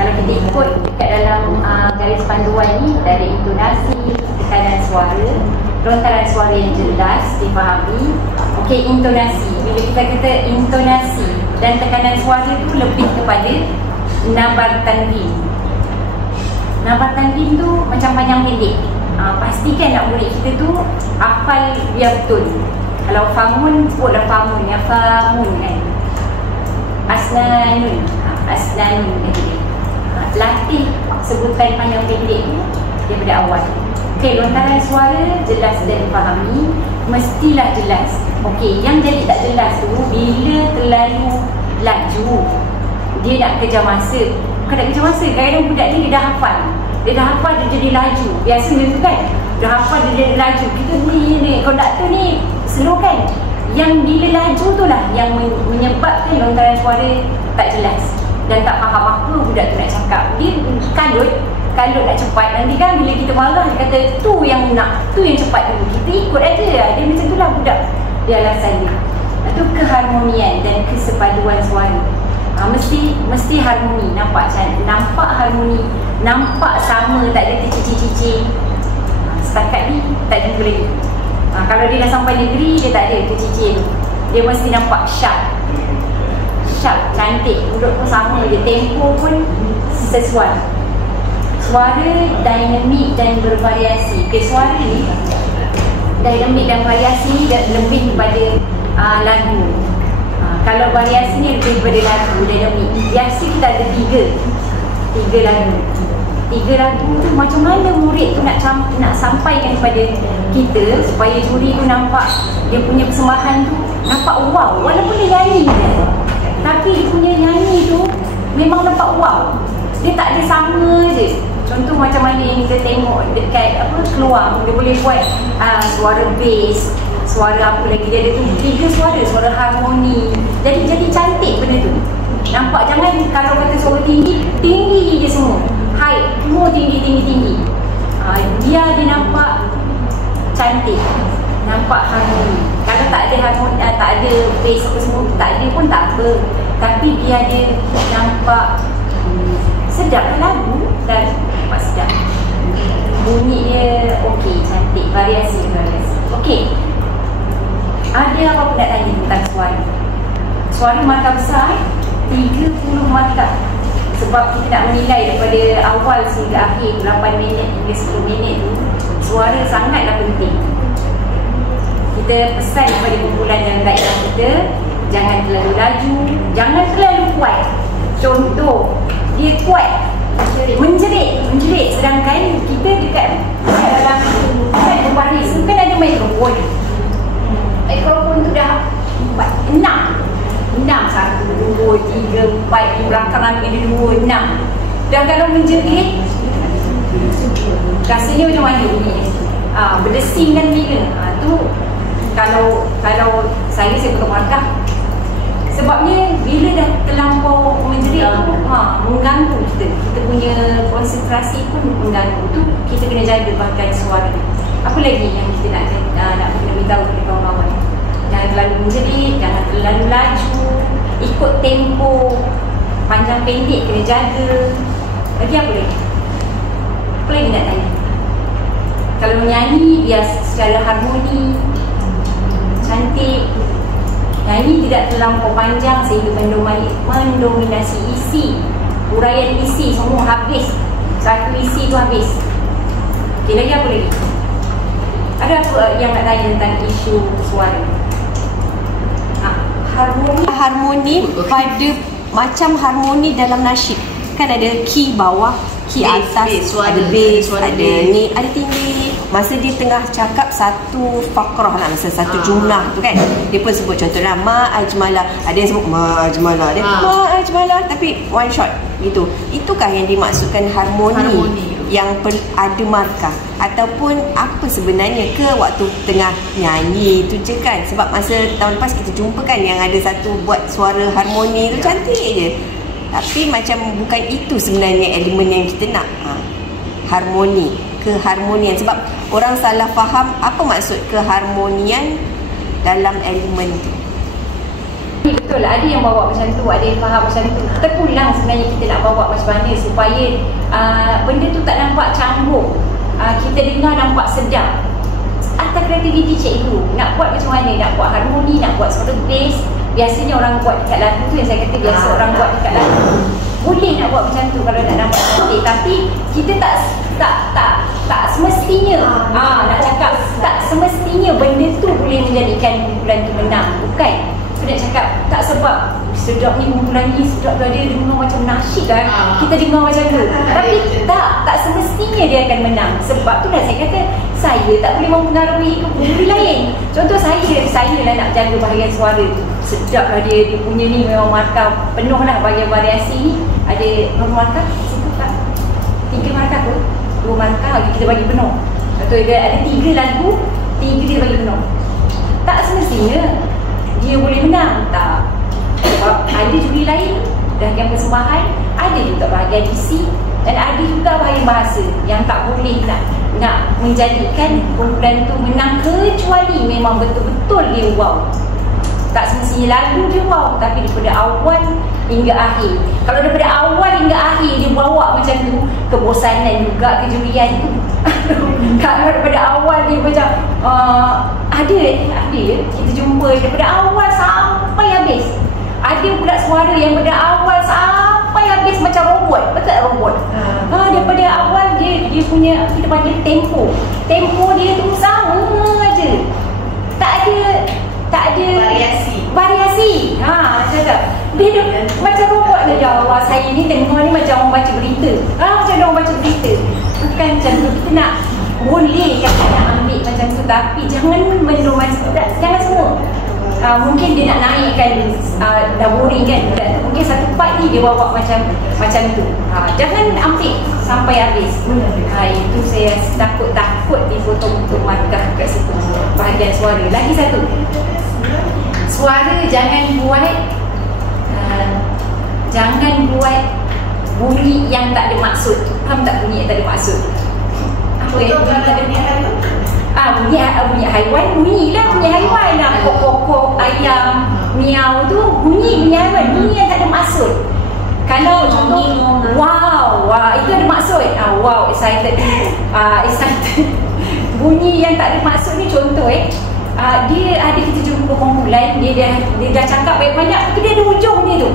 Kalau kita ikut kat dalam garis panduan ni, dari intonasi, tekanan suara, lontaran suara yang jelas difahami. Okey, intonasi. Bila kita kata intonasi dan tekanan suara tu lebih kepada nabar tanwin. Nabar tanwin tu macam panjang pendek. Pastikan nak murid kita tu hafal biar betul. Kalau famun, sebutlah famun, ya famun kan. Asnanun, asnanun kata dia. Latih sebutan panjang pendek tu daripada awal. Okey, lontaran suara jelas dan difahami, mestilah jelas. Okey, yang jadi tak jelas tu bila terlalu laju. Dia nak kejar masa. Bukan nak kejar masa, kadang-kadang budak ni dia dah hafal. Dia dah hafal, dia jadi laju. Biasanya tu kan, dah hafal dia jadi laju. Kita ni konduktor ni slow kan. Yang bila laju tu lah yang menyebabkan lontaran suara tak jelas dan tak faham apa budak tu nak cakap. Dia kalut nak cepat. Nanti kan bila kita marah, dia kata tu yang nak, tu yang cepat dulu. Kita ikut aja lah. Dia macam tu lah budak. Dia alasan dia. Itu keharmonian dan kesepaduan suara. Mesti harmoni. Nampak cantik, nampak harmoni, nampak sama, tak ada tercicir-cicir. Setakat ni tak jumpa lagi. Kalau dia dah sampai negeri, dia tak ada tercicir tu. Dia mesti nampak sharp, cantik. Duduk pun sama je, tempo pun sesuai. Suara dinamik dan bervariasi. Suara ni dinamik dan variasi lebih kepada lagu. Kalau variasi ni lebih kepada lagu, dinamik. Biasa kita ada tiga lagu. Tiga lagu tu macam mana murid tu nak sampaikan kepada kita supaya juri tu nampak dia punya persembahan tu nampak wow. Walaupun dia nyanyi tapi dia punya nyanyi tu memang nampak wow. Dia tak ada sama je. Contoh macam mana yang kita tengok dekat keluar, dia boleh buat suara bass, suara apa lagi dia ada tu, tiga suara harmoni. Jadi cantik benda tu. Nampak, jangan kalau kata suara tinggi je semua. High, semua tinggi. Dia nampak cantik, nampak harmoni. Kalau tak ada harmoni, tak ada bass apa semua, tak ada pun tak apa. Tapi dia nampak sedap lagu dan nampak sedap. Bunyi dia okey, cantik, variasi. Okey. Ada apa nak tanya tentang suara? Suara markah besar 30 markah. Sebab kita nak menilai daripada awal sehingga akhir 8 minit hingga 10 minit tu, suara sangatlah penting. Kita pesan kepada kumpulan yang daerah kita, jangan terlalu laju, jangan terlalu kuat. Contoh, dia kuat menjerit, sedangkan kita dekat dalam berbaris tu kan ada mikrofon. Mikrofon tu dah 6, 1, 2, 3, 4, di belakang lagi ada 2, 6. Dan kalau menjerit, rasanya macam mana bunyi? Berdesing kan dia. Tu kalau saya potong markah. Sebabnya bila dah terlampau menjerit tu mengganggu kita punya konsentrasi pun mengganggu. Tu kita kena jaga bahagian suara. Apa lagi yang kita nak kena beritahu kepada kawan-kawan? Jangan terlalu menjerit, jangan terlalu laju, ikut tempo, panjang pendek kena jaga. Lagi apa lagi? Apa lagi nak tanya? Kalau menyanyi biar secara harmoni, cantik. Nyanyi tidak terlampau panjang sehingga mendominasi isi. Uraian isi semua habis. Satu isi tu habis. Okey, lagi apa lagi? Ada apa yang nak tanya tentang isu suara? Harmoni pada macam harmoni dalam nasyid. Kan ada key bawah, key atas, ada bass, ada ni, ada tinggi. Masa dia tengah cakap satu fakrah lah, masa satu jumlah tu kan, dia pun sebut contohlah ma ajmalah. Ada yang sebut ma ajmalah, dia ma ajmalah tapi one shot gitu. Itukah yang dimaksudkan harmoni yang ada markah, ataupun apa sebenarnya ke waktu tengah nyanyi tu je kan? Sebab masa tahun lepas kita jumpa kan yang ada satu buat suara harmoni tu cantik je, tapi macam bukan itu sebenarnya elemen yang kita nak. Harmoni, keharmonian. Sebab orang salah faham apa maksud keharmonian dalam elemen tu. Betul, ada yang bawa macam tu, ada yang faham macam tu. Terpulang sebenarnya kita nak bawa macam mana supaya benda tu tak nampak canggung. Kita dengar nampak sedap. Atas kreativiti cikgu, nak buat macam mana, nak buat harmoni, nak buat suara bass. Biasanya orang buat dekat lagu tu, yang saya kata biasa orang buat dekat lagu. Boleh nak buat macam tu kalau nak nampak cantik, tapi kita tak semestinya nak cakap tak semestinya benda tu boleh menjadikan kumpulan tu menang. Bukan. Aku nak cakap tak sebab sedap ni kumpulan ni, sedap lah dia dengar macam nasyid lah, kita dengar macam tu. Tapi tak semestinya dia akan menang. Sebab tu lah saya kata saya tak boleh mempengaruhi kumpulan lain. Contoh saya lah nak jaga bahagian suara tu. Sedap lah dia punya ni memang markah penuh lah bahagian variasi ni. Ada berapa markah? Situ tak? 3 markah tu? 2 markah lagi kita bagi penuh. Contoh dia ada 3 lagu, 3 kita bagi penuh. Tak semestinya dia boleh menang, tak. Sebab ada juri lain bahagian persembahan, ada juga bahagian isi, dan ada juga bahagian bahasa yang tak boleh nak menjadikan kumpulan tu menang, kecuali memang betul-betul dia wow. Tak semestinya lagu dia wow, tapi daripada awal hingga akhir. Kalau daripada awal hingga akhir dia bawa macam tu, kebosanan juga kejurian tu. Kalau daripada awal dia macam ada kita jumpa daripada awal sampai habis. Ada pula suara yang daripada awal sampai habis macam robot. Betul tak robot? Daripada awal dia punya, kita panggil tempo dia tu sama aja. Tak ada variasi. Dia macam robot je. Ya Allah, saya ni dengar ni macam orang baca berita. Macam orang baca berita. Bukan macam tu. Kita nak boleh kan nak ambil macam tu, tapi jangan jangan semua. Mungkin dia nak naikkan dah boring kan, mungkin satu part ni dia bawa macam tu. Jangan ambil sampai habis. Itu saya takut dipotong-potong markah kat situ. Bahagian suara. Lagi satu, suara jangan buat bunyi yang tak ada maksud. Faham tak bunyi yang tak ada maksud? Apa yang bunyi tak ada maksud? Bunyi haiwan, bunyi haiwan lah. Kok ayam, miau tu bunyi haiwan, bunyi yang tak ada maksud. Kalau contoh wow, itu ada maksud. Wow, excited. Bunyi yang tak ada maksud ni contoh dia ada, kita jumpa kumpulan, dia dah cakap banyak-banyak, tapi dia ada ujung dia tu.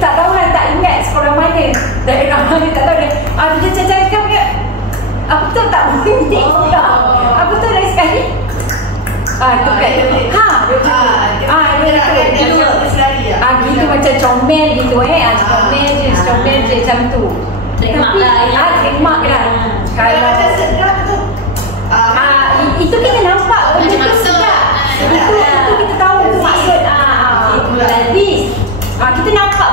Tak tahu lah, tak ingat sekolah mana, daerah mana, tak tahu dia. Dia cakap apa tu tak bunyi. Apa tu lain sekali. Tu kan. Gitu macam comel gitu comel je macam tu. Terima lah. Kalau sedap tu itu kita nampak benda tu sedap. Itu kita tahu tu maksud. Kita nampak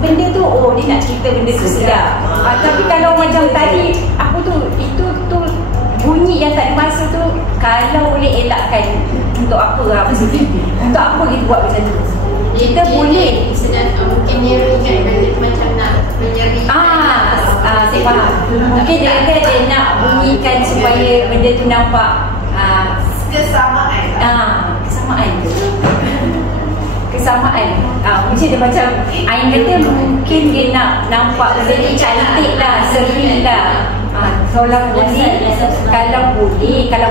benda tu dia nak cerita benda tu sedap. Tapi kalau macam tadi itu bunyi yang tak ada maksud tu, kalau boleh elakkan, untuk apa maksudnya? Untuk apa kita buat macam tu? Kita boleh mungkin dia ingat benda tu macam nak menyeri. Saya faham. Mungkin dia nak bunyikan supaya benda tu nampak kesamaan. Mungkin dia macam Ain kata, mungkin dia nak nampak benda tu cantik lah, seri lah. Kalau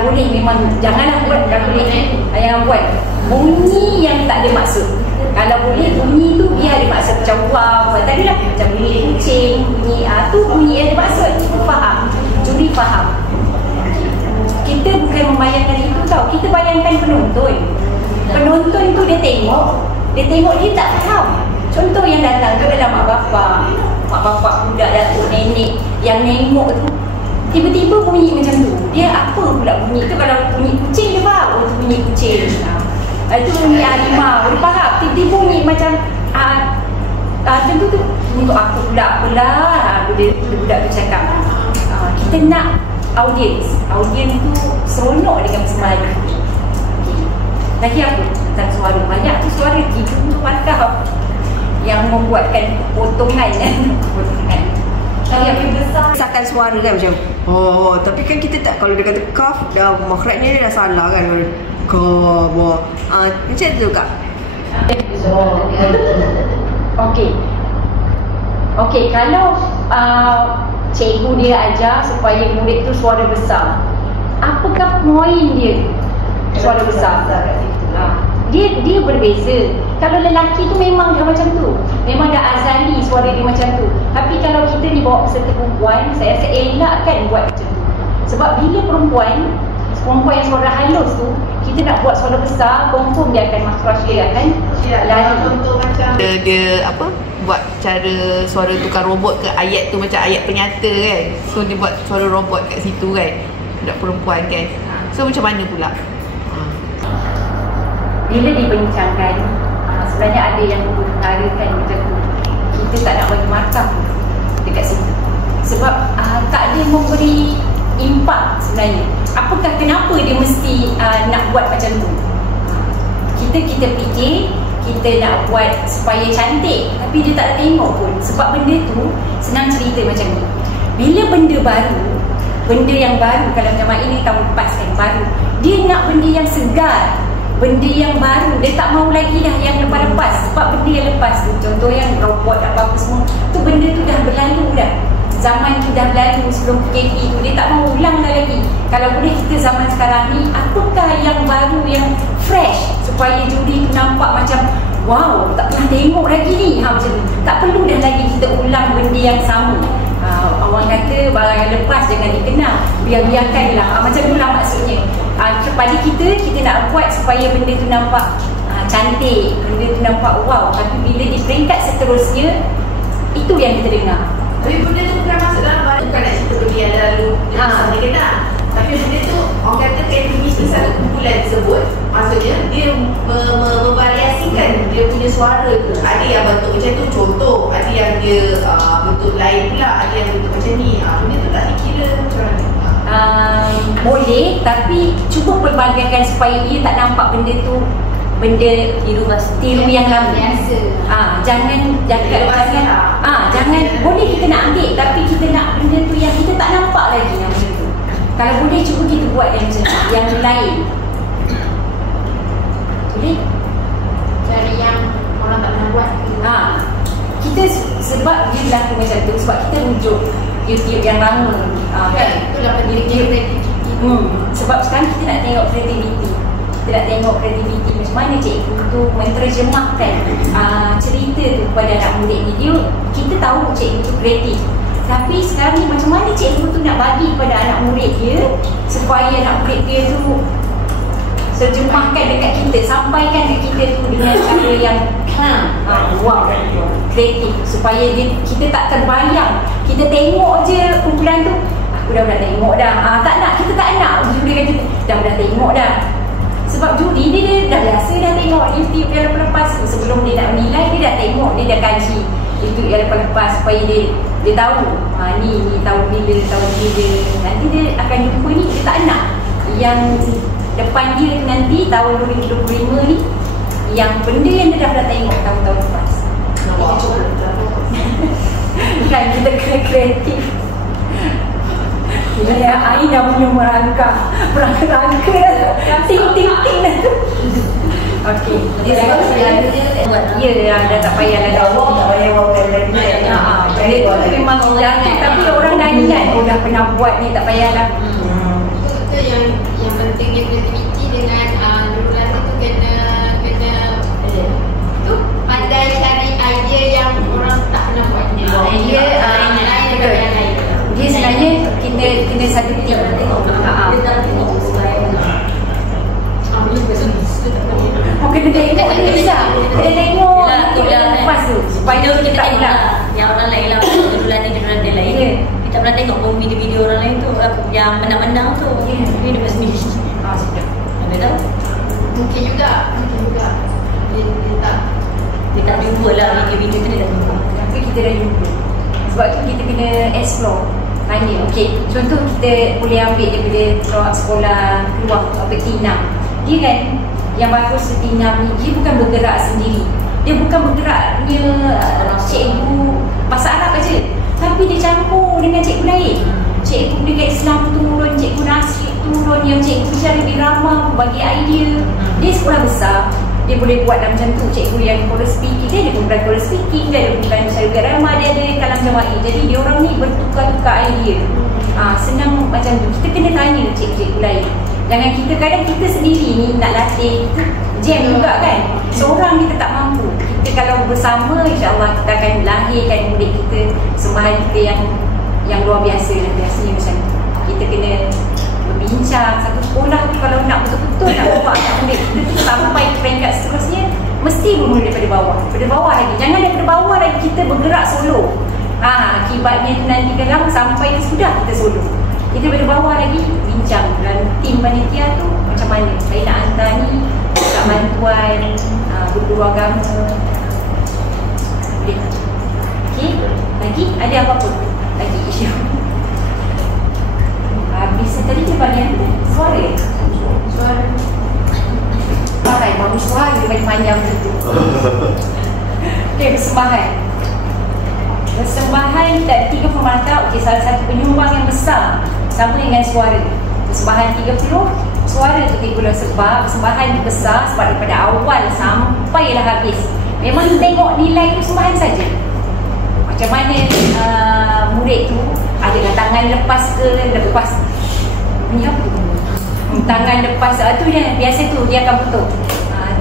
boleh memang janganlah buat. Kalau boleh jangan buat bunyi yang tak ada maksud. Kalau boleh bunyi tu dia ada maksud, macam wow tadi lah, macam bunyi kucing, bunyi tu bunyi yang ada maksud. Faham, juri faham. Kita bukan membayangkan itu tau, kita bayangkan penonton tu dia tengok dia tak faham. Contoh yang datang tu adalah mak bapak, budak, datuk, nenek yang nengok tu, tiba-tiba bunyi macam tu. Dia apa pula bunyi tu? Kalau bunyi kucing dia faham, tu bunyi kucing. Itu bunyi harimau, dia faham. Tiba-tiba bunyi macam macam tu untuk apa pula budak tu cakap. Kita nak audiens tu seronok dengan persembahan. Lagi apa tentang suara? Banyak tu suara 30 markah yang membuatkan potongan. Besarkan suara kan macam tapi kan kita tak, kalau dia kata kaf dah makhrajnya dia dah salah kan. Kaf macam tu Kak. Okey, kalau cikgu dia ajar supaya murid tu suara besar, apakah poin dia suara besar? Dia berbeza. Kalau lelaki tu memang dah macam tu, memang dah azali suara dia macam tu. Tapi kalau kita ni bawa peserta perempuan, saya rasa elakkan buat macam tu. Sebab bila perempuan yang suara halus tu, kita nak buat suara besar, confirm dia akan makhraj dia akan lari. Contoh macam dia apa, buat cara suara tukar robot ke ayat tu macam ayat penyata kan. So dia buat suara robot kat situ kan, budak perempuan kan. So macam mana pula? Bila dibincangkan, sebenarnya ada yang mengutarakan macam tu, kita tak nak bagi markah dekat situ. Sebab tak ada memberi impak sebenarnya. Apakah kenapa dia mesti nak buat macam tu? Kita fikir kita nak buat supaya cantik, tapi dia tak tengok pun. Sebab benda tu senang cerita macam ni. Bila benda baru, benda yang baru, kalau macam ini tahun lepas kan baru, dia nak benda yang segar, benda yang baru. Dia tak mau lagi dah yang lepas-lepas. Sebab benda yang lepas tu, contoh yang robot apa-apa semua, tu benda tu dah berlalu dah. Zaman tu dah berlalu sebelum PKP tu, dia tak mau ulang dah lagi. Kalau boleh kita zaman sekarang ni, apakah yang baru, yang fresh, supaya juri tu nampak macam wow, tak pernah tengok lagi ni. Macam tu. Tak perlu dah lagi kita ulang benda yang sama. Orang kata barang yang lepas jangan dikenal, biarkan lah. Macam tu lah maksudnya. Pada kita nak buat supaya benda tu nampak cantik, benda tu nampak wow. Tapi bila di peringkat seterusnya, itu yang kita dengar. tapi benda tu bukan masuk dalam baru, bukan nak cerita benda yang lalu dia kenal. Tapi benda tu orang kata kreativitas satu kumpulan tersebut, maksudnya dia memvariasikan dia punya suara tu. Ada yang bentuk macam tu, contoh. Ada yang dia bentuk lain pula, ada yang bentuk macam ni. Benda tu tak dikira macam mana? Boleh, tapi cuba pelbagaikan supaya ia tak nampak benda tu benda tiru yang lama. Jangan boleh kita nak ambil, tapi kita nak benda tu yang kita tak nampak lagi yang macam tu. Kalau boleh cuba kita buat yang macam tu, yang lain. Boleh? Cari yang orang tak pernah buat. Kita sebab dia berlaku macam tu, sebab kita rujuk YouTube yang lama. Kan? Itulah pendidikan kreativiti. Sebab sekarang kita nak tengok kreativiti. Kita nak tengok kreativiti macam mana cikgu tu menterjemahkan cerita tu kepada anak murid ni. Kita tahu cikgu tu kreatif, tapi sekarang ni macam mana cikgu tu nak bagi kepada anak murid dia supaya anak murid dia tu terjemahkan dekat kita, sampaikan dekat kita tu dengan cara yang wow, kreatif, supaya kita tak terbayang. Kita tengok je kumpulan tu, aku dah tengok dah. Tak nak, kita tak nak juri kata dah tengok dah. Sebab juri dia dah biasa dah tengok YouTube yang lepas-lepas. Sebelum dia nak menilai, dia dah tengok, dia dah kaji YouTube yang lepas-lepas supaya dia tahu ni tahun bila. Nanti dia akan jumpa ni, dia tak nak yang depan dia tu nanti tahun 2025 ni, yang benda yang dia dah pernah tengok tahun-tahun lepas. Kita cuba kan kita kena kreatif. Ya, Aina punya merangka ting dah tu. Okey. Dia dah tak payah lah dah. Tak payah buat lagi. Dia memang jangan, tapi orang dah ingat dah pernah buat ni, tak payahlah. Itu yang pentingnya kreativiti dengan jurulatih tu kena tu pandai cari idea yang orang tak pernah buat. Idea dia sebenarnya kena satu tim. Kena tengok dia tengok lepas tu supaya kita tak pula yang orang lain lah, jurulatih lain. Kita pernah tengok pun video-video orang lain tu yang menang-menang tu. Ini dia buat sendiri. Sudah. Ada tak? Mungkin juga Dia tak jumpa lah video-video tu, dia tak jumpa. Tapi kita dah jumpa. Sebab tu kita kena explore. Tanya, okey, contoh kita boleh ambil daripada sekolah keluar T6. Dia kan yang bagus T6 ni, dia bukan bergerak sendiri. Dia bukan bergeraknya cikgu bahasa Arab aja. Tapi dia campur dengan cikgu lain. Cikgu dekat Islam turun, cikgu Nasrid turun, yang cikgu bicara irama, bagi idea. Dia sekolah besar, dia boleh buat macam tu. Cikgu yang chorus speaking, dia ada bukan chorus speaking, dia ada bukan bicara irama, dia ada kalam jama'i. Jadi dia orang ni bertukar-tukar idea. Senang macam tu. Kita kena tanya cikgu-cikgu lain. Jangan kita, kadang kita sendiri ni nak latih, kita jam juga kan. Seorang kita tak mampu. Kita kalau bersama, insyaAllah kita akan lahirkan murid kita, sembahan kita yang luar biasa lah. Biasanya macam tu. Kita kena berbincang. Satu sekolah tu kalau nak betul-betul nak bawa anak murid kita tu sampai peringkat seterusnya, mesti bermula daripada bawah. Daripada bawah lagi. Jangan daripada bawah lagi kita bergerak solo. Akibatnya tu nanti kadang sampai sudah kita solo. Kita daripada bawah lagi bincang dalam tim panitia tu macam mana saya nak hantar ni, nak bantuan guru agama. Boleh. Okey, lagi ada apa-apa? Lagi isu. Habis tadi dia bagian suara. Suara. Pakai baru suara dia panjang tu. Okey, persembahan. Persembahan dan 3 pemata. Okey, salah satu penyumbang yang besar sama dengan suara. Persembahan 30, suara tu 30 sebab persembahan besar sebab daripada awal sampailah habis. Memang tengok nilai persembahan saja. Macam mana murid tu adalah tangan lepas ke lepas. Ni apa tu? Tangan lepas tu dia biasa tu dia akan putus.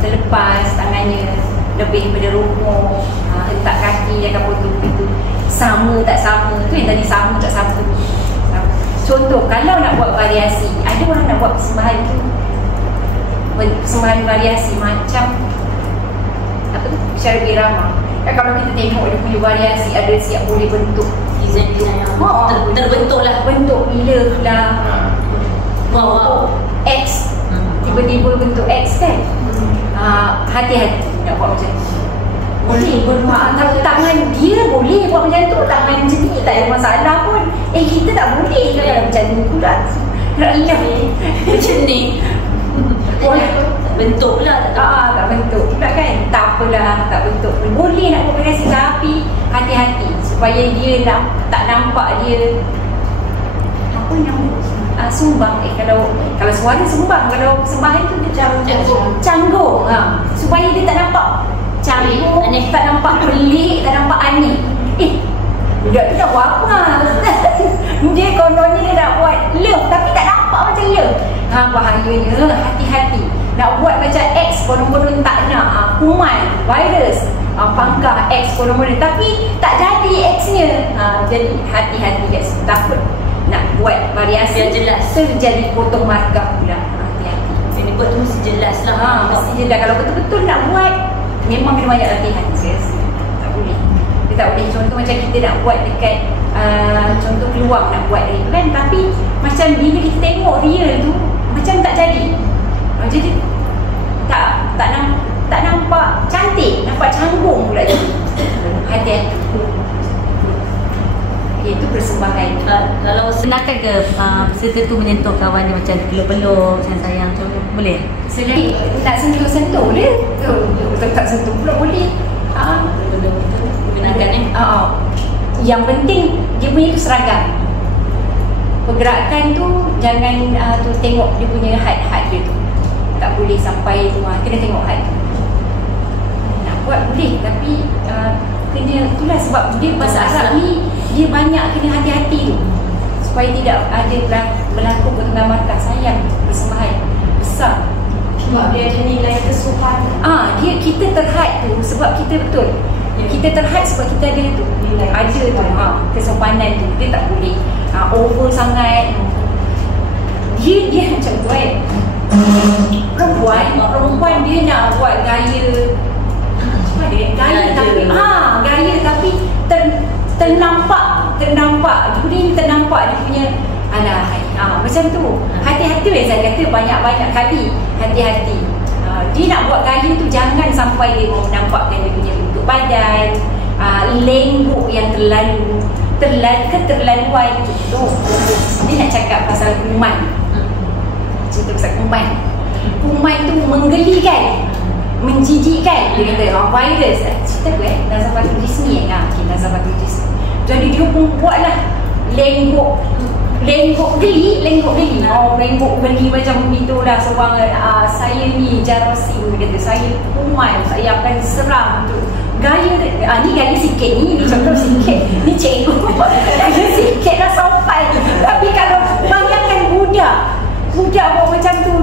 Terlepas tangannya lebih daripada rukuk, hentak kaki dia akan potong begitu. Sama tak sama tu yang tadi sama tak sama. Contoh kalau nak buat variasi, ada orang nak buat persembahan tu persembahan variasi macam apa tu? Secara irama. Kalau kita tengok dia punya variasi ada siap boleh bentuk design yang terbentuk lah. Bentuk bila lah. Wow. X. Tiba-tiba bentuk X kan. Hati-hati nak buat macam tu. Boleh bermaaf. Kalau tangan dia boleh buat macam tu, tangan macam ni tak ada masalah pun. Kita tak boleh kalau macam ni pula. Macam ni. Bentuk pula tak bentuk pula kan. Tak apalah, tak bentuk. Boleh nak buat variasi tapi hati-hati supaya dia tak nampak dia apa nama sumbang. Kalau suara sumbang, kalau sembahan tu dia canggung. Supaya dia tak nampak canggung, tak nampak pelik, tak nampak aneh. Budak tu nak buat apa? Dia kononnya dia nak buat love tapi tak nampak macam love. Bahayanya, hati-hati. Nak buat macam X, konon-konon tak nak. Kuman, virus, pangkah X, konon-konon tapi tak jadi X-nya. Jadi hati-hati guys. Takut nak buat variasi yang jelas terjadi potong markah pula. Hati-hati. Yang dibuat tu mesti jelas lah. Mesti jelas. Kalau betul-betul nak buat, memang kena banyak latihan. Tak boleh. Dia tak boleh. Contoh macam kita nak buat dekat contoh peluang nak buat itu kan, tapi macam bila kita tengok real tu macam tak jadi. Jadi tak nampak cantik, nampak canggung pula jadi. Hati-hati. Itu persembahan. Kalau senangkan ke peserta tu menyentuh kawan dia macam peluk-peluk, sayang-sayang tu boleh? Selain tak sentuh-sentuh dia. Tak sentuh pula boleh. Benarkan Yang penting dia punya tu seragam. Pergerakan tu jangan tu tengok dia punya height dia tu. Tak boleh sampai tu, kena tengok height tu. Nak buat boleh tapi kena itulah sebab dia bahasa Arab ni dia banyak kena hati-hati tu supaya tidak ada berlaku pertengah markah. Sayang persembahan besar sebab dia ada nilai kesopanan. Kita terhad tu sebab kita betul. Kita terhad sebab kita ada tu. Ada tu kesopanan tu. Dia tak boleh over sangat. Dia macam tu kan. Perempuan dia nak buat gaya tapi gaya tapi ternampak dia ternampak dia punya macam tu. Hati-hati saya kata banyak-banyak kali hati-hati. Dia nak buat gaya tu jangan sampai dia mau menampakkan dia punya bentuk badan, lengguk yang keterlaluan tu. Dia nak cakap pasal kuman. Cerita pasal kuman. Kuman tu menggelikan, menjijikkan. Dia kata virus. Cerita apa Nazafatul Jismi Nazafatul Jismi. Jadi dia pun buatlah lenggok geli. Oh, lenggok geli macam begitulah seorang saya ni Jarasim kata, saya kuman, saya akan serang tu. Gaya ni gaya sikit ni contoh sikit. Ni cikgu. Gaya sikit lah sopan. Tapi kalau bayangkan budak buat macam tu,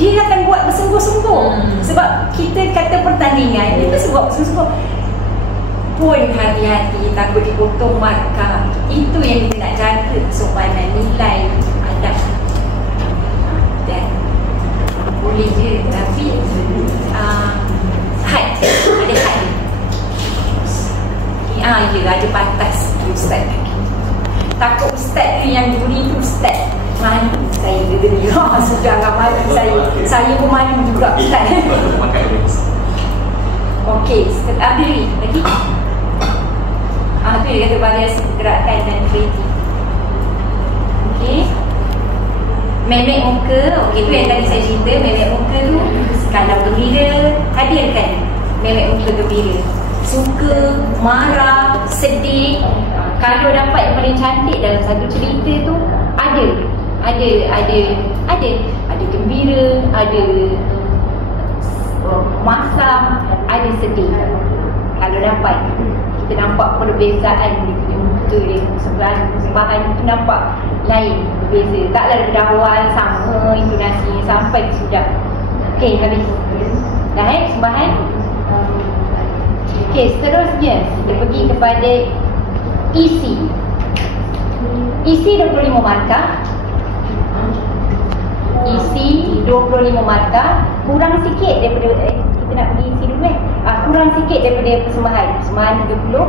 dia akan buat bersungguh-sungguh. Sebab kita kata pertandingan, dia mesti buat bersungguh-sungguh. Pun hati-hati, takut dipotong markah. Itu yang kita nak jaga, kesopanan, nilai, adab. Dan boleh je, tapi had, ada had. Ya, ada batas ustaz. Takut ustaz tu yang juri tu ustaz. Malu saya dia. Sudah agak malu saya. Saya pun malu juga ustaz. Okey, Abdul lagi. Tu dia kata variasi pergerakan dan kreatif. Okey. Memek muka, okey tu yang tadi saya cerita, memek muka tu kalau gembira, hadirkan memek muka gembira. Suka, marah, sedih. Kalau dapat yang paling cantik dalam satu cerita tu ada gembira, ada masam, ada sedih. Kalau dapat kita nampak perbezaan di muka dia, sembahan itu nampak lain, berbeza. Taklah dari awal sama intonasi sampai sudah. Okey, habis. Dah sembahan. Okey, seterusnya kita pergi kepada isi. Isi 25 markah. Isi 25 markah. Kurang sikit daripada kita nak pergi isi dulu kurang sikit daripada persembahan. Persembahan 30,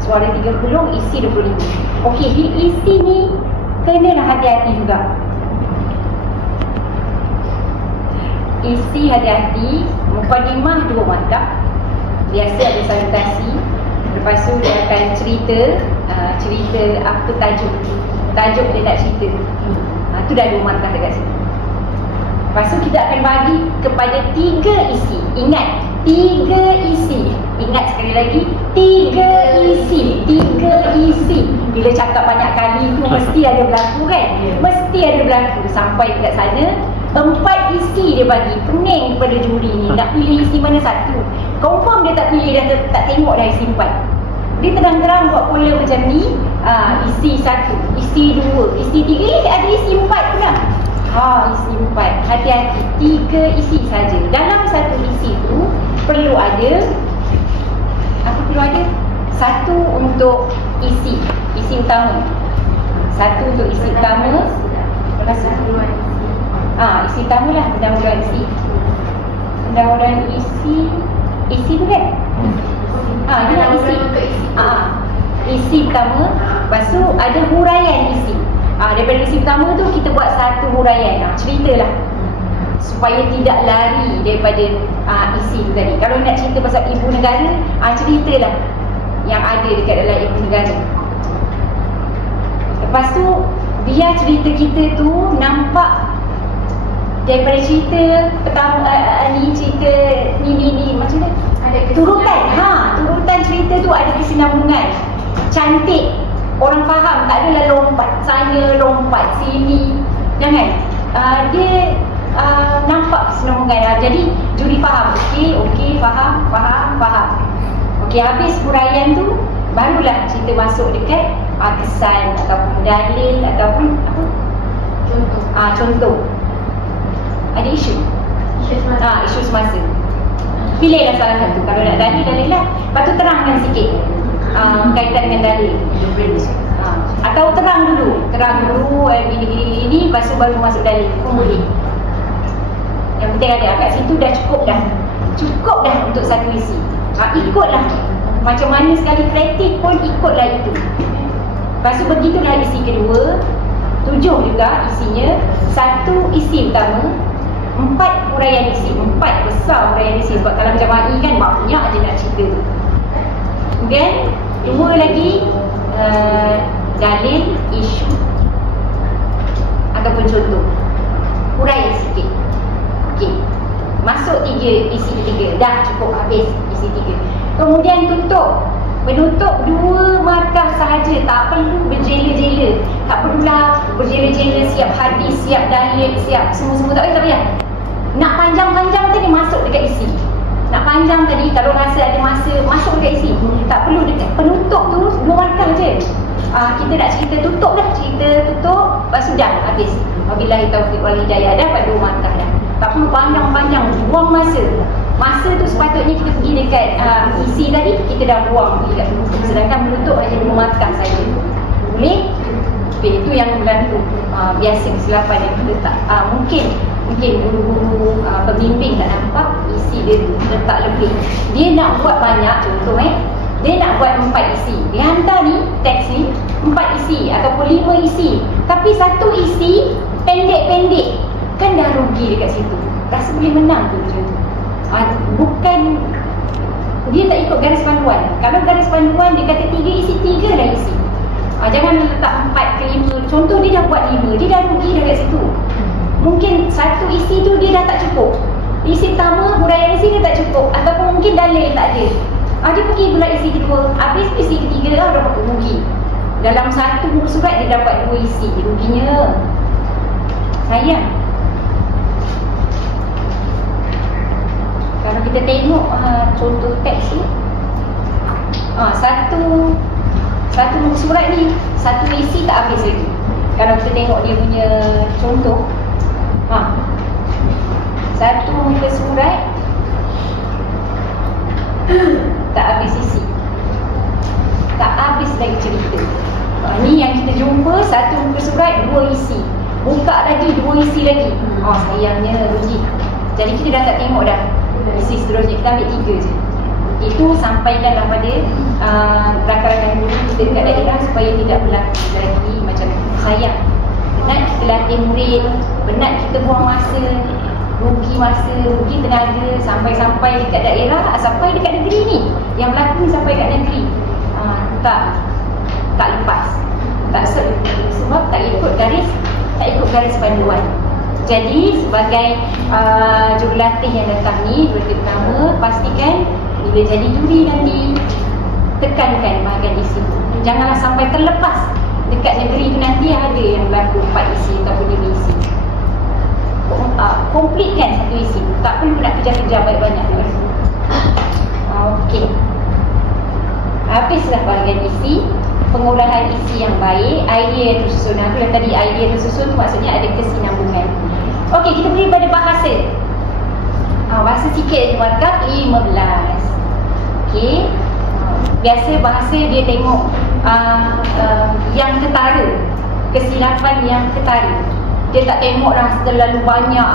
suara 30, isi 25. Okey, di isi ni kenalah hati-hati juga. Isi hati-hati. Mukadimah 2 markah. Biasa ada salutasi. Lepas tu dia akan cerita apa tajuk dia nak cerita. Tu dah 2 markah dekat situ. Lepas tu kita akan bagi kepada 3 isi. Ingat, 3 isi. Ingat sekali lagi, 3 isi. 3 isi. Bila cakap banyak kali tu mesti ada berlaku kan? Mesti ada berlaku. Sampai dekat sana 4 isi dia bagi. Pening kepada juri ni, nak pilih isi mana satu. Confirm dia tak pilih, dah tak tengok dah isi 4. Dia terang-terang buat pola macam ni. Isi 1, isi 2, isi 3, ada isi 4 pula. Isi 4. Hati-hati, 3 isi saja. Dalam satu isi tu perlu ada apa perlu ada? Satu untuk isi utama. Satu untuk isi utama. Isi utama lah, mudah-mudahan isi. Mudah-mudahan isi tu kan? Dia nak isi. Isi utama. Lepas tu ada huraian isi. Daripada isi utama tu kita buat satu huraian. Ceritalah supaya tidak lari daripada isi tu tadi. Kalau nak cerita pasal ibu negara, ceritalah yang ada dekat dalam ibu negara. Lepas tu biar cerita kita tu nampak daripada cerita pertama cerita ni macam mana? Ada turutan. Turutan cerita tu ada kesinambungan. Cantik. Orang faham, tak adalah lompat sana, lompat sini. Jangan. Dia nampak kesinambungan. Jadi juri faham. Okey, faham. Okey, habis huraian tu barulah cerita masuk dekat kesan ataupun dalil ataupun apa? Contoh. Ada isu. Isu semasa. Pilihlah salah satu. Kalau nak dalil lah. Lepas tu terangkan sikit kaitan dengan dalil. Atau terang dulu gini, lepas tu baru masuk dalil pun boleh. Yang penting ada kat situ dah cukup dah untuk satu isi. Ikutlah macam mana sekali kreatif pun ikutlah itu. Lepas tu begitulah isi kedua. 7 juga isinya. 1 isi utama, 4 huraian isi. 4 besar huraian isi. Sebab kalau macam Mai kan banyak je nak cerita tu. Kemudian 2 lagi dalil, isu ataupun contoh. Hurai sikit. Okey. Masuk 3 isi 3. Dah cukup habis isi 3. Kemudian tutup Penutup 2 markah sahaja, tak perlu berjela-jela. Tak perlulah berjela-jela siap hadis, siap dalil, siap semua-semua, tak payah. Nak panjang-panjang tadi masuk dekat isi. Nak panjang tadi kalau rasa ada masa masuk dekat isi. Tak perlu dekat penutup tu 2 markah je. Kita nak cerita tutup dah, cerita tutup, lepas tu dah habis. Wabillahi taufiq wal hidayah, dah pada 2 markah dah. Tak perlu panjang-panjang, buang masa. Masa tu sepatutnya kita pergi dekat isi tadi, kita dah buang dekat penutup. Sedangkan penutup hanya 2 markah saja. Boleh? Okay, itu yang berlaku biasa kesilapan yang kita tak mungkin guru-guru pembimbing tak nampak isi dia letak lebih. Dia nak buat banyak, contoh dia nak buat 4 isi. Dia hantar ni teks ni 4 isi ataupun 5 isi, tapi 1 isi pendek-pendek, kan dah rugi dekat situ. Rasa boleh menang tu macam tu. Bukan dia tak ikut garis panduan. Kalau garis panduan dia kata 3 isi, 3 dah isi. Jangan letak 4 ke 5. Contoh dia dah buat 5, dia dah rugi dekat situ. Mungkin 1 isi tu dia dah tak cukup. Isi pertama, huraian isi dia tak cukup, ataupun mungkin dalil tak ada. Dia pergi pula isi kedua, habis isi ketiga dah dapat rugi. Dalam 1 muka surat dia dapat 2 isi, ruginya sayang. Kalau kita tengok contoh teks ni, satu muka surat ni 1 isi tak habis lagi. Kalau kita tengok dia punya contoh, 1 muka surat tak habis isi, tak habis lagi cerita. Ni yang kita jumpa 1 muka surat 2 isi, buka lagi 2 isi lagi. Sayangnya rugi. Jadi kita dah tak tengok dah isi seterusnya, kita ambil 3 je. Itu sampaikan kepada rakan-rakan guru kita dekat daerah supaya tidak berlaku lagi macam sayang. Penat kita latih murid, penat kita buang masa, rugi masa, rugi tenaga sampai dekat daerah, sampai dekat negeri ni. Yang berlaku ni sampai dekat negeri. Tak lepas. Tak sebab tak ikut garis panduan. Jadi sebagai jurulatih yang datang ni, jurulatih pertama, pastikan bila jadi juri nanti tekankan bahagian isi tu. Janganlah sampai terlepas. Dekat negeri tu nanti ada yang berlaku 4 isi ataupun 5 isi. Komplitkan 1 isi. Tak perlu nak kejar-kejar banyak-banyak. Okey. Habislah bahagian isi. Pengolahan isi yang baik, idea tersusun. Yang tadi idea tersusun tu maksudnya ada kesinambungan. Okey, kita pergi pada bahasa. Bahasa sikit markah 15. Okey. Biasa bahasa dia tengok yang ketara, kesilapan yang ketara. Dia tak tengoklah terlalu banyak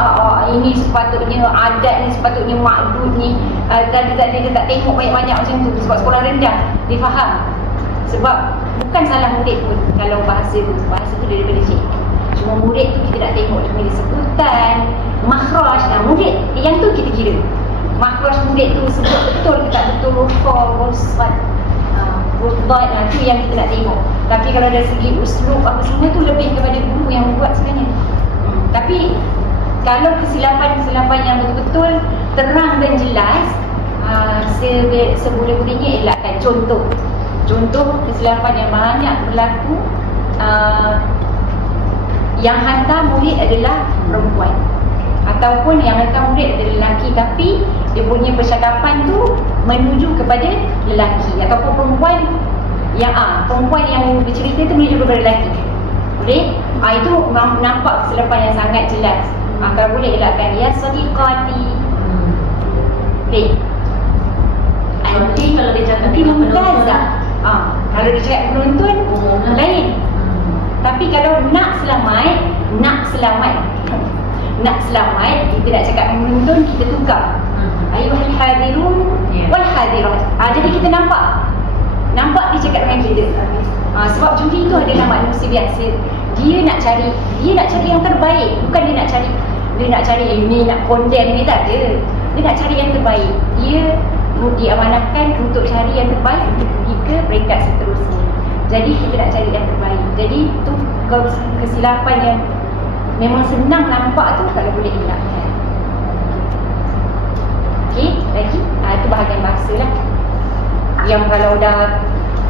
ini sepatutnya adat ni, sepatutnya makdud ni, dia tak tengok banyak-banyak macam tu. Sebab sekolah rendah dia faham. Sebab bukan salah murid pun kalau bahasa tu daripada cikgu. Cuma murid tu kita nak tengok dia punya sebutan, makhraj. Murid yang tu kita kira makhraj murid tu sebut betul ke tak betul, rufad, rufad, tu yang kita nak tengok. Tapi kalau dari segi uslub apa semua tu lebih kepada guru yang buat sebenarnya. Tapi kalau kesilapan yang betul-betul terang dan jelas, seboleh-bolehnya elakkan. Contoh kesilapan yang banyak berlaku, yang hantar murid adalah perempuan, ataupun yang hantar murid adalah lelaki, tapi dia punya percakapan tu menuju kepada lelaki, ataupun perempuan yang bercerita tu menuju kepada lelaki. Boleh? Itu nampak kesilapan yang sangat jelas. Kalau boleh elakkan. Ya sadiqati. Boleh? Nanti kalau dia cakap dengan penonton, kalau dia cakap penonton lain. Tapi kalau nak selamat, kita nak cakap dengan penonton, kita tukar. Ayuhal hadirun wal hadirat. Jadi kita nampak dia cakap dengan kita. Sebab juri itu adalah manusia biasa. Dia nak cari yang terbaik. Bukan dia nak cari ini, nak condemn ni, tak ada. Dia nak cari yang terbaik. Dia diamanahkan untuk cari yang terbaik untuk pergi ke peringkat seterusnya. Jadi kita nak cari yang terbaik. Jadi tu kesilapan yang memang senang nampak tu, kalau boleh elakkan. Okey, lagi itu bahagian bahasa lah. yang kalau dah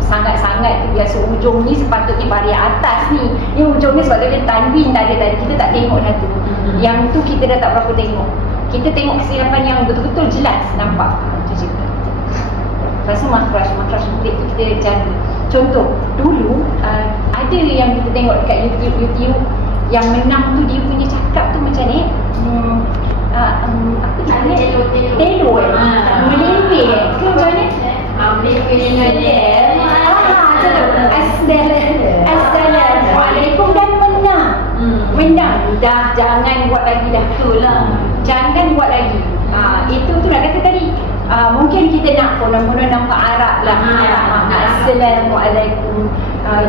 sangat-sangat tu biasa ujung ni sepatutnya bahagian atas ni. Ni ujung ni sepatutnya tanwin tak ada tadi. Kita tak tengok dah tu. Yang tu kita dah tak berapa tengok. Kita tengok kesilapan yang betul-betul jelas nampak. Macam tu. Rasa makhraj pelik tu kita jaga. Contoh, dulu ada yang kita tengok dekat YouTube yang menang tu dia punya cakap tu macam ni. Apa dia? Telo melempeh ke macam ni? Assalamualaikum dan menang. Dah jangan buat lagi dah. Jangan buat lagi. Itu tu nak kata tadi. Mungkin kita nak mula-mula nampak Arab lah. Assalamualaikum.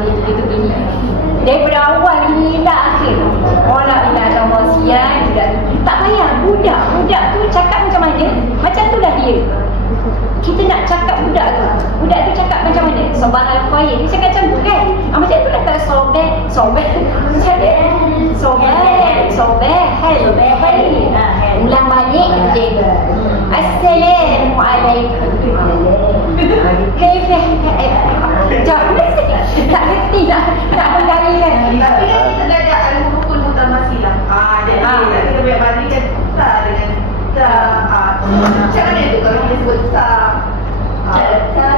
Gitu gini. Daripada awal hingga akhir. Wala ilaha illallah sian. Tak payah. Budak tu cakap macam mana, macam tu lah dia. Kita nak cakap budak tu cakap macam mana? Sobah al-Khair, dia cakap macam tu kan? Macam tu lah. Tak sobek macam dia. Sobek ulang balik dia. Assalamualaikum. Kaifah. Tak ngerti nak menggalaikan. Tapi kan kita belajar al-huruful mutamasilah. Jadi kita banyak bandingkan ta dengan ta. Macam mana tu kalau kita sebut ta? Ta.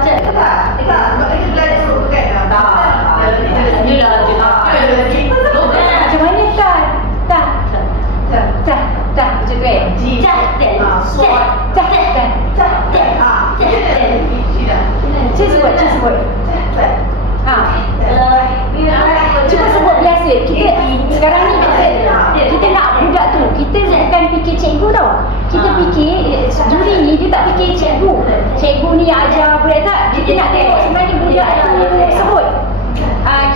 Sebab kita belajar huruf kan? Ta. Macam mana ta? Macam tu kan? Cuba sebut. Cuba sebut biasa. Kita sekarang ni kita nak budak tu. Kita bukan fikir cikgu tau. Kita fikir juri ni dia tak fikir cikgu. Cikgu ni ajar budak tak. Kita nak tengok sebenarnya budak tu sebut.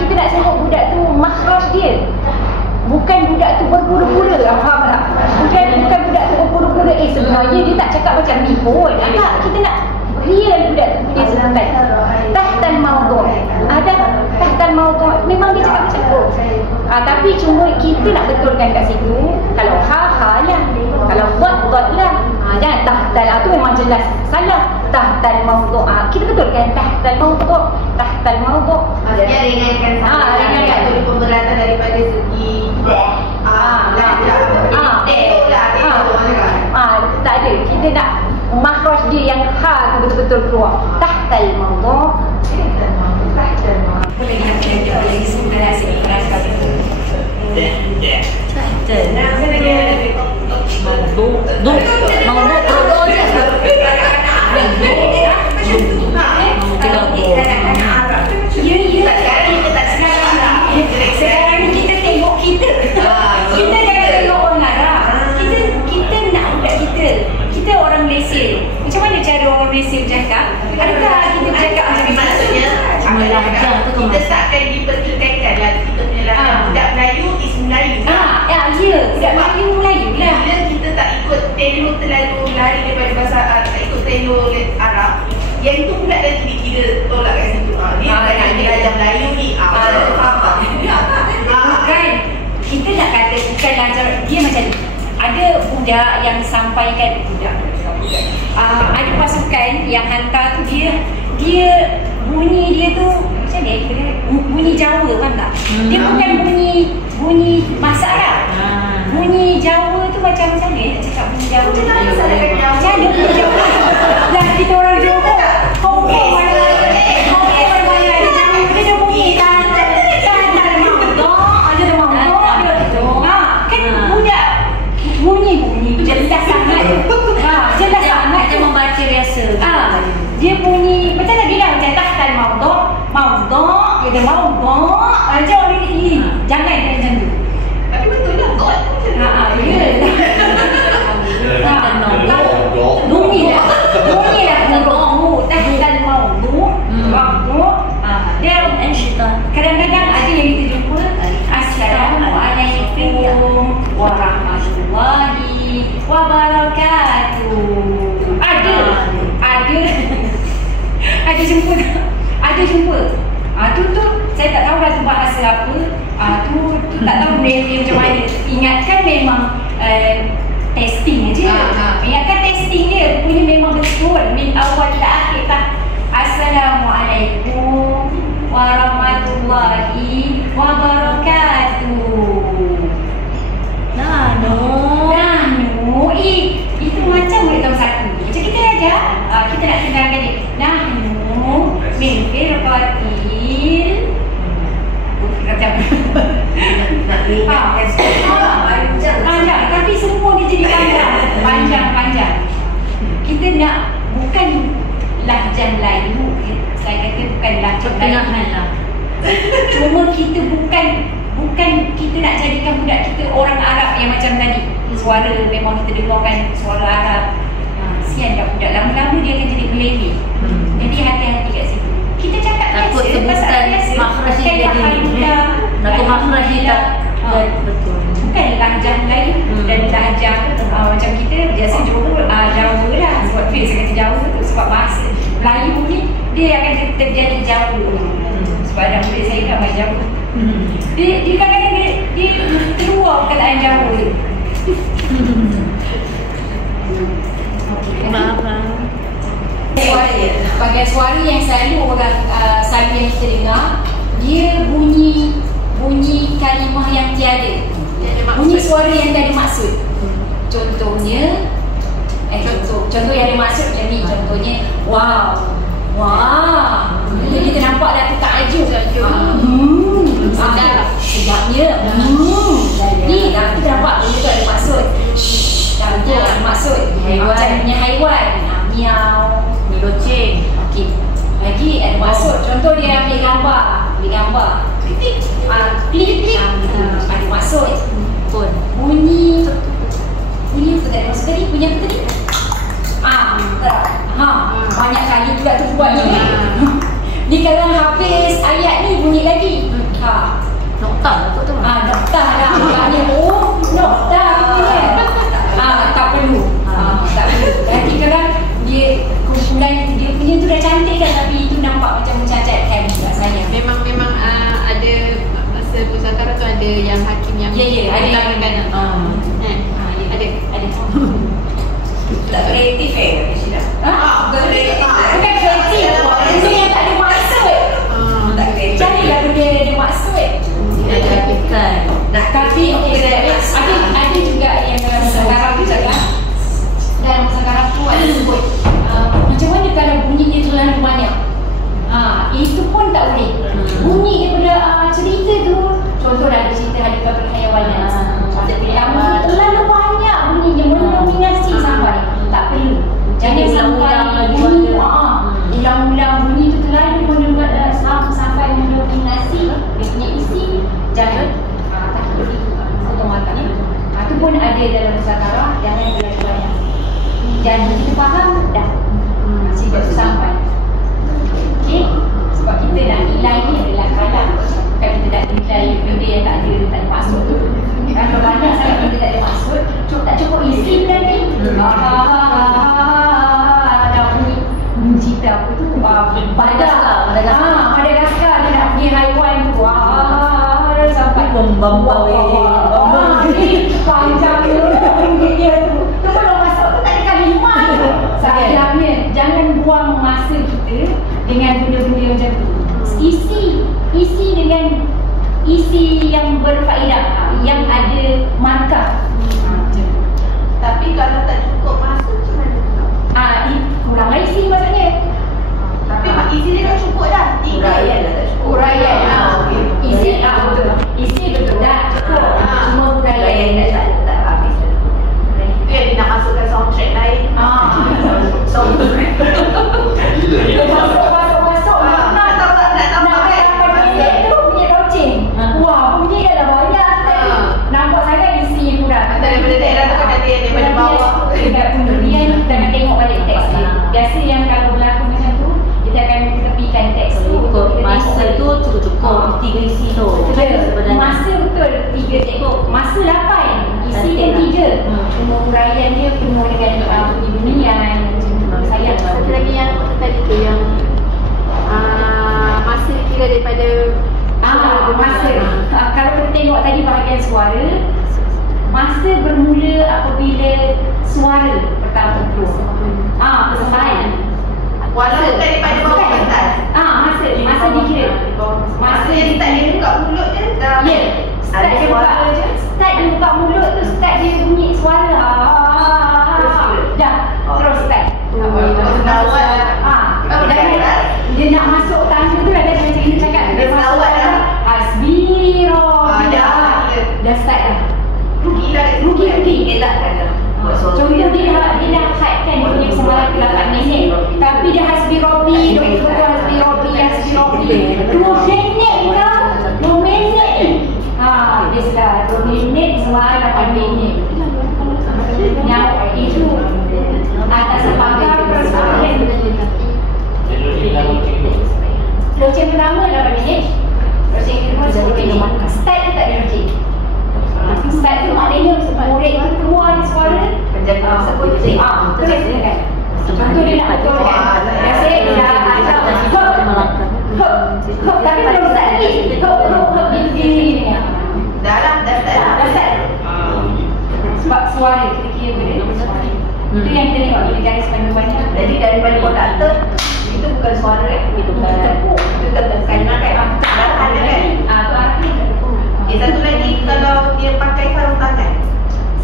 Kita nak sebut budak tu makhraj dia. Bukan budak tu berpura-pura. Faham tak? Bukan budak tu berpura-pura. Sebenarnya dia tak cakap macam ni pun. Tak, kita nak real budak tu punya sebutan. Tahtal mawdu'. Ada tahtal mawdu'. Memang dia cakap macam tu. Tapi cuma kita nak betulkan kat situ. Kalau ha lah. Kalau dot lah. Jangan tahtal. Tu memang jelas salah. Tahtal mawdu'. Kita betulkan tahtal mawdu'. Tahtal mawdu'. Maksudnya ringankan ringankan tu pemberatan daripada segi tak ada. Kita nak makhraj dia yang ha tu betul-betul keluar. Tahtal mawdu'. Boleh lagi sebenarnya asyik perasaan itu. Sekarang ni kita tengok kita. Kita jangan tengok orang Arab. Kita nak budak kita. Kita orang Malaysia. Macam mana cara orang Malaysia bercakap? Adakah kita bercakap macam ni? Maksudnya kita takkan dipertikaikan lah. Kita punya rakyat budak Melayu is Melayu. Ya, budak Melayu lah. Bila kita tak ikut telo terlalu lari daripada bahasa Arab, tak ikut telo Arab, yang itu pula dah kita tolak kat situ. Dia nak belajar Melayu ni. Bukan. Kita nak kata bukanlah cara dia macam ni. Ada budak yang sampaikan ada pasukan yang hantar tu dia bunyi dia tu macam ni bunyi Jawa, faham tak? Dia bukan bunyi bahasa Arab. Bunyi Jawa tu macam ni nak cakap bunyi Jawa. Macam mana bunyi Jawa? Dah kita orang Johor. Kau mana dia bunyi bunyi jelas sangat. Jelas sangat dia membaca biasa. Dia bunyi macam nak bilang macam tahtal mawdu', dia mawdu'. Macam ni. Jangan macam tu. Tapi betul lah God. Bunyi lah tahtal mawdu'. Dia kadang-kadang ada yang kita jumpa Assalamualaikum warahmatullahi wabarakatuh. Ada jumpa. Tu saya tak tahu lah tu bahasa apa. Tu tak tahu dia macam mana. Ingatkan memang testing je. Ingatkan testing dia punya memang betul min awal ila akhir. Asal Melayu, saya kata bukanlah Pertengahan lah. Cuma kita bukan kita nak jadikan budak kita orang Arab yang macam tadi. Suara memang kita dengarkan suara Arab. Sian dah budak, lama-lama dia akan jadi meleleh. Jadi hati-hati kat situ. Kita cakap Takut sebutan makhraj dia jadi takut makhraj dia tak betul. Bukan lahjah Melayu dan lahjah macam kita biasa Johor, Jawa lah. Sebab tu saya kata Jawa tu sebab bahasa Melayu ni dia akan terjadi Jawa. Sebab ada murid saya kat bahasa Jawa. Dia kadang-kadang dia keluar perkataan Jawa tu. Bahagian suara yang selalu orang yang kita dengar, dia bunyi kalimah yang tiada, bunyi suara yang tiada maksud. Contohnya contoh yang ada maksud macam ni. Contohnya wah, kita nampak dah tu takjub. Sedapnya. Ni kita nampak benda tu ada maksud. Tu ada maksud. Macam punya haiwan, miau, Ni loceng. okey. Lagi ada maksud. Contoh dia ambil gambar. Klik. Ada maksud. Pun. Bunyi apa tadi? Maksud tadi? Bunyi apa tadi? Banyak kali juga tu buat ni. Ni kalau habis ayat ni bunyi lagi. Noktah lah kot tu. Noktah dah. Maknanya noktah bunyi. Tak perlu. Tak perlu. Nanti kalau dia kumpulan dia punya tu dah cantik kan, tapi itu nampak macam mencacatkan kat saya. Memang ada masa pusakara tu ada yang hakim yang ada kan. Ada. Tak kreatif Bukan kreatif. Benda yang tak ada maksud. Tak kreatif. Carilah benda yang ada maksud. Bukan. Tapi ada juga yang dalam musyawarah tu cakap, dalam musyawarah tu ada sebut macam mana kalau bunyi dia terlalu banyak. Itu pun tak boleh. Bunyi daripada cerita tu, contoh dah ada cerita Hadikah Perhayawanan. Terlalu banyak bunyinya, mendominasi sampai tak perlu. Jangan sampai bunyi ulang-ulang bunyi tu terlalu sampai mendominasi dia punya isi. Jangan tak boleh potong matanya. Itu pun ada dalam musyawarah, jangan terlalu banyak. Jadi kita faham dah. Sehingga tu sampai. Okey? Sebab kita nak nilai ni adalah kalam. Bukan kita nak nilai benda yang tak ada maksud tu. Kalau banyak sangat benda tak ada maksud, tak cukup isi pula ni. Dah bunyi cerita apa tu? Madagaskar dia nak pergi haiwan tu. Sampai Bambang panjang dia tu. Tu kalau masuk tu tak ada kalimah tu. Sayangnya jangan buang masa kita dengan benda-benda macam tu. Isi dengan isi yang berfaedah, yang ada markah. Tapi kalau tak cukup masa macam mana? Kurang isi maksudnya. Tapi isi dia dah cukup dah. Uraian dah tak cukup. Uraian. Isi betul. Isi betul dah cukup. Cuma uraian tak habis. Itu yang dia nak masukkan soundtrack lain. Soundtrack. Masuk. Bunyi loceng. Wah, bunyi dah lah banyak tadi. Nampak sangat isi kurang. Daripada daerah tu kan ada yang daripada bawah. Dekat pendirian kita akan tengok balik teks dia. Biasa yang kalau berlaku macam tu, kita akan tepikan teks tu. Masa tu cukup 3 isi tu. Masa betul 3 cukup. Masa 8, isi dia 3. Cuma uraian dia penuh dengan bunyi-bunyian. Sayang. Satu lagi yang tadi tu yang masa kira daripada masa. Kalau kita tengok tadi bahagian suara, masa bermula apabila suara pertama tu. Persembahan. walaupun daripada bawah ke atas. Masa dikira. Masa yang start dia buka mulut je dah. Ya. Start dia buka mulut tu, start dia bunyi suara. Dah. Terus start. Dia nak masuk tangga tu ada macam ini cakap. Dia masuk Hasbiro. Dah start dah. Rugi. Elakkan dah. Contoh dia dah haidkan dia punya semalam ke 8 minit. Tapi dia Hasbi Robi, doktor tu Hasbi Robi. 2 minit kau? 2 minit ni? Dia sudah 2 minit, semalam 8 minit. Yang itu atas sepakat persoalan. Loceng pertama 8 minit. Loceng kedua 10 minit. Start tu tak ada loceng. Start tu maknanya murid tu keluar suara sebut terus kan. Contoh dia nak betul kan. Biasa dia dah tapi belum start lagi. Ini dah start. Sebab suara kita kira benda suara. Itu yang kita tengok bila garis panjang-panjang. Jadi daripada konduktor itu bukan suara itu bukan tepuk, itu tekanan kan. Tu arah ni. Satu lagi kalau dia pakai sarung tangan.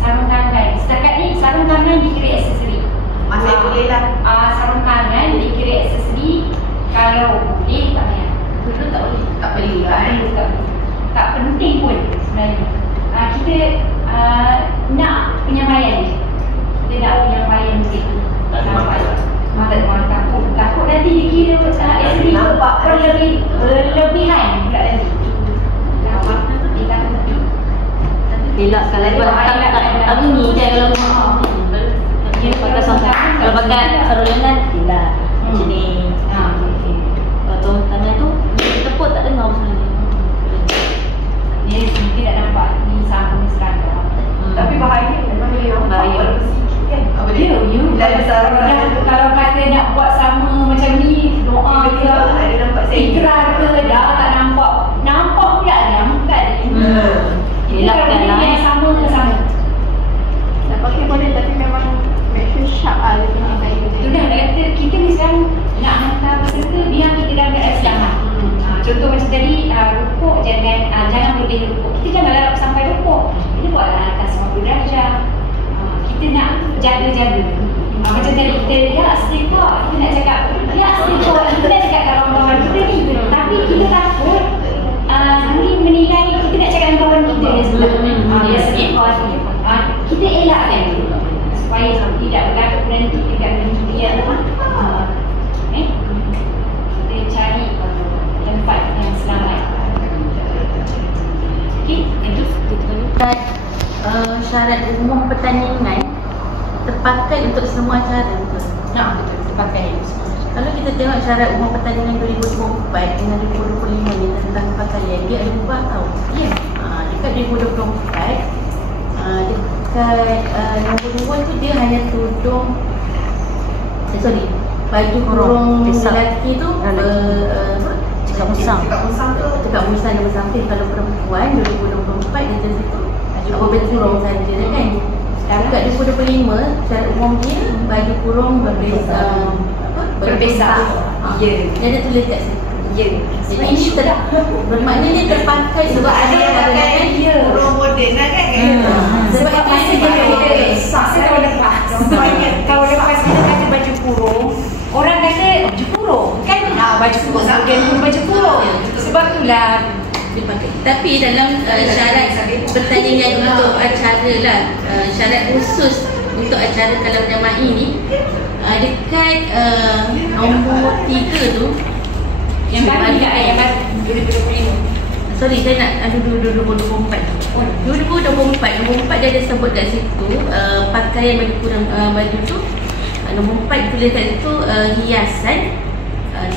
Sarung tangan. Setakat ni sarung tangan dikira aksesori. Masih boleh lah. Sarung tangan dikira aksesori kalau boleh tak payah. Dulu tak boleh. Tak perlu kan. Tak penting pun sebenarnya. Kita nak penyampaian ni. Kita nak penyampaian musik. Takut nanti dikira aksesori berlebihan pula nanti. Elak kalau tak bunyi je kalau pakai sarung tangan. Kalau pakai sarung lengan elak macam ni. Kalau tangan tu tepuk tak dengar sebenarnya. Dia tidak nampak ni sama seragam. Tapi bahaya memang dia bahaya. Kalau kata nak buat sama macam ni, doa ke, ada nampak ikrar ke, dah tak nampak. Nampak pula dia, bukan. Elakkan lah. Yang sama ke sama. Nak pakai boleh tapi memang make sure sharp lah dia punya kain. Itu dah kata kita ni sekarang nak hantar peserta biar kita dalam keadaan selamat. Contoh macam tadi, rukuk jangan boleh rukuk. Kita jangan larap sampai rukuk. Kita buatlah atas 50 darjah. Kita nak jaga-jaga. Macam tadi kita istighfar. Kita nak cakap istighfar. Kita nak cakap kat kawan-kawan kita ni. Tapi kita takut nanti menilai kita nak cakap dengan kawan kita dia sebab dia istighfar ni. Kita elakkan supaya tidak bergaduh nanti dekat dia. Kita cari tempat yang selamat. Okey, itu syarat umum pertandingan terpakai untuk semua acara. betul terpakai. Kalau kita tengok syarat umum pertandingan 2024 dengan 2025 ni tentang pakaian, dia ada ubah tau. Ya. Dekat 2024 dekat nombor 2 tu dia hanya tudung baju kurung lelaki tu cakap musang dan bersamping. Kalau perempuan 2024 dia macam situ baju kurung saja kan. Sekarang kat 2025 syarat umum dia baju kurung berbeza. Ya. Dia ada tulis kat situ. Ya. Jadi ini bermakna dia terpakai sebab ada yang pakai kurung moden lah kan. Sebab itu Kalau lepas kita kata baju kurung, orang kata baju kurung kan? Baju kurung bukan baju kurung. Sebab itulah dipakai. Tapi dalam syarat pertandingan untuk acara lah, syarat khusus untuk acara kalam jama'i ni, dekat nombor 3 tu yang baru tidak yang baru 2025. Sorry, saya nak 2024. 2024 dia ada sebut kat situ pakaian baju kurung baju tu nombor 4 tulis kat situ hiasan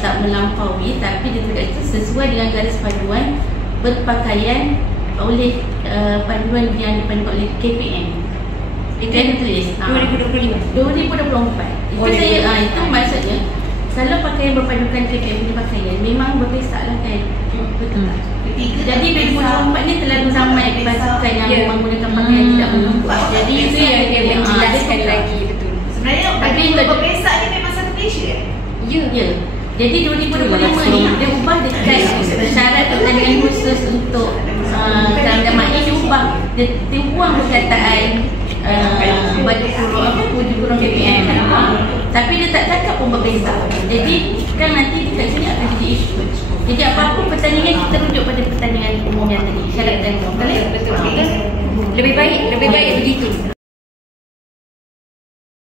tak melampaui, tapi dia tulis kat situ sesuai dengan garis panduan berpakaian oleh panduan yang dipandukan oleh KPM. Itu yang tulis 2025. 2024. Itu saya itu maksudnya kalau pakaian berpadukan KPM punya pakaian memang berpesak lah kan. Betul tak? Jadi 2024 ni terlalu ramai pasukan yang menggunakan pakaian tidak menumpuk. Jadi itu yang dia menjelaskan lagi betul. Sebenarnya baju berpesak ni memang satu Malaysia. Ya. Jadi 2025 ni dia ubah dekat syarat pertandingan khusus untuk kalam jama'i dia ubah. Dia buang perkataan baju kurung KPM tapi dia tak cakap pun berbeza. Jadi kan nanti dekat sini akan jadi isu. Jadi apa-apa pertandingan kita rujuk pada pertandingan umum yang tadi, syarat dan umum. Betul. Lebih baik begitu.